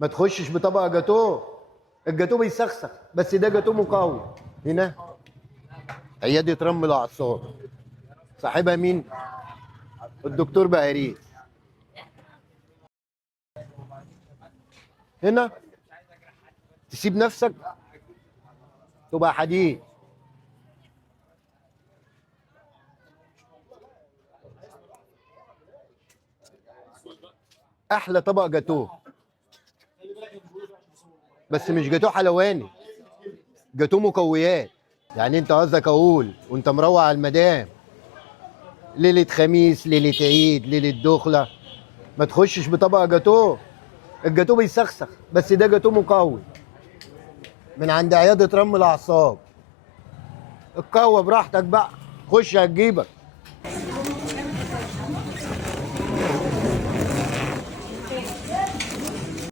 ما تخشش بطبق جاتوه. الجاتوه بيسخسخ، بس ده جاتوه مقوي. هنا عياده رم الاعصاب، صاحبها مين؟ الدكتور بهاريس. هنا تسيب نفسك تبقى حديد. احلى طبق جاتوه، بس مش جاتوه حلواني، جاتوه مقويات. يعني انت قصدك اقول وانت مروح على المدام ليله خميس، ليله عيد، ليله دخله، ما تخشش بطبق جاتوه. الجاتوه بيسخسخ، بس ده جاتوه مقوي من عند عياده رم الاعصاب. اتقوى براحتك بقى، خش هتجيبك.